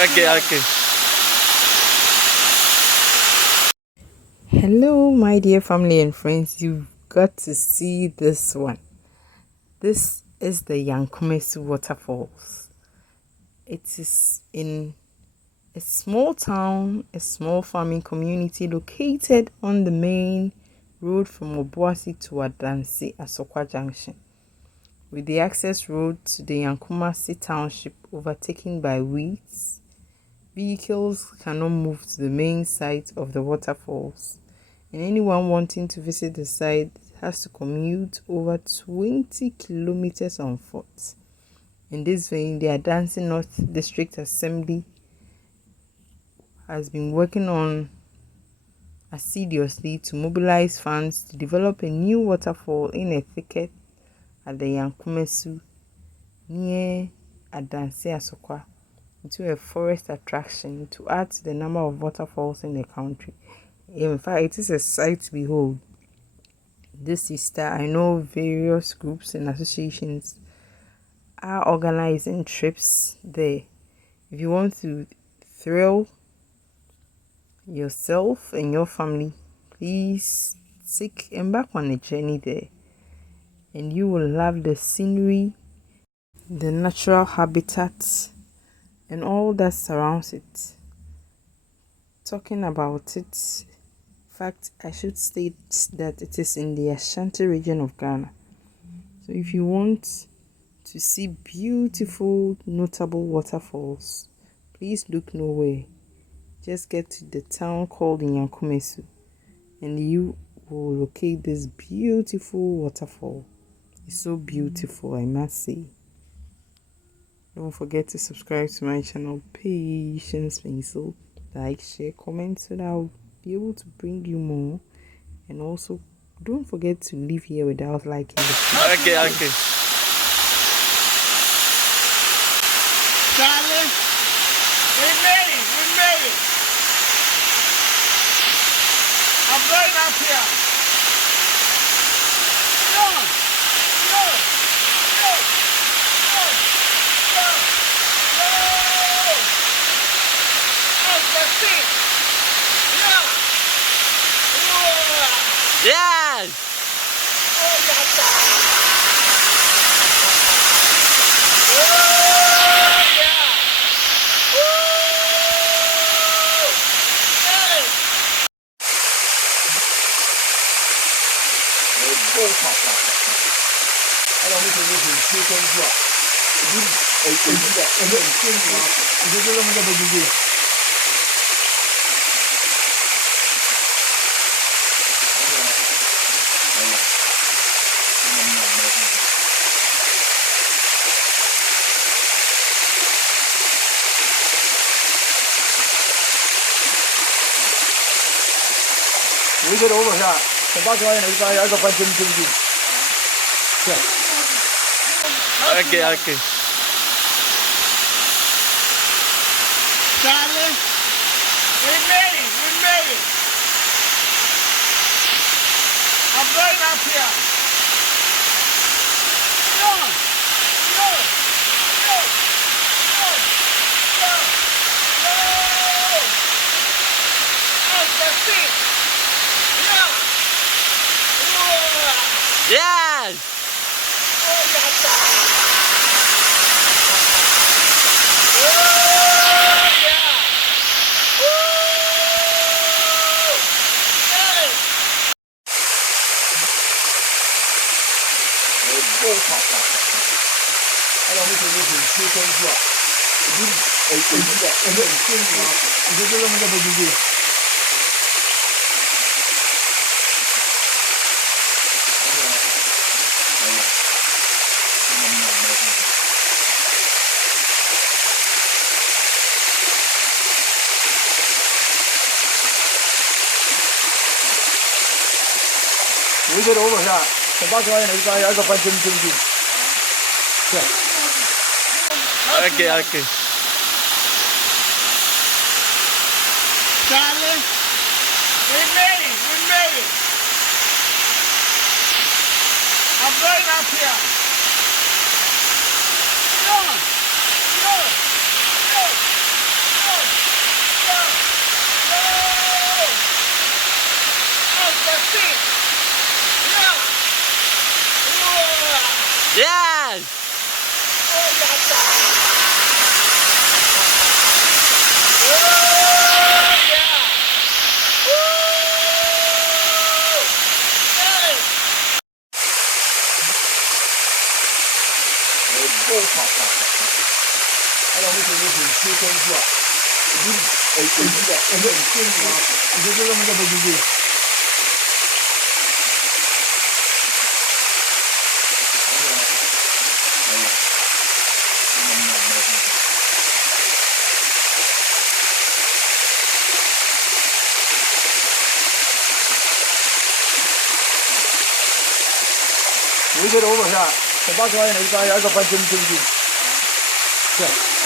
Okay. Hello, my dear family and friends. You've got to see this one. This is the Nyankomasu Waterfalls. It is in a small town, a small farming community located on the main road from Obuasi to Adansi, Asokwa Junction, with the access road to the Nyankomasu township overtaken by weeds. Vehicles cannot move to the main site of the waterfalls, and anyone wanting to visit the site has to commute over 20 kilometers on foot. In this vein, the Adansi North District Assembly has been working on assiduously to mobilize funds to develop a new waterfall in a thicket at the Nyankomasu near Adansi Asokwa into a forest attraction to add to the number of waterfalls in the country. In fact, it is a sight to behold. This Easter, I know various groups and associations are organizing trips there. If you want to thrill yourself and your family, please embark on a journey there, and you will love the scenery, the natural habitat, and all that surrounds it. Talking about it, in fact, I should state that it is in the Ashanti region of Ghana. So if you want to see beautiful, notable waterfalls, please look nowhere. Just get to the town called Nyankomasu and you will locate this beautiful waterfall. It's so beautiful, I must say. Don't forget to subscribe to my channel, Paintsiwaa. Like, share, comment so that I'll be able to bring you more. And also, don't forget to leave here without liking the video. Okay. Charlie, we made it. I'm going up here. No. That's it. Yes! We get over here. The back line is I got Paintsiwaa. Okay. Charlie, we made it. I'm going up here. No. That's it. Yes! We get over here. The back line is I got Paintsiwaa. Okay. Charlie, we made it. I'm going up here. No. 还有为什么是切分是吧？你说这个不是？我觉得我下，把这玩意儿一个搬进去。是。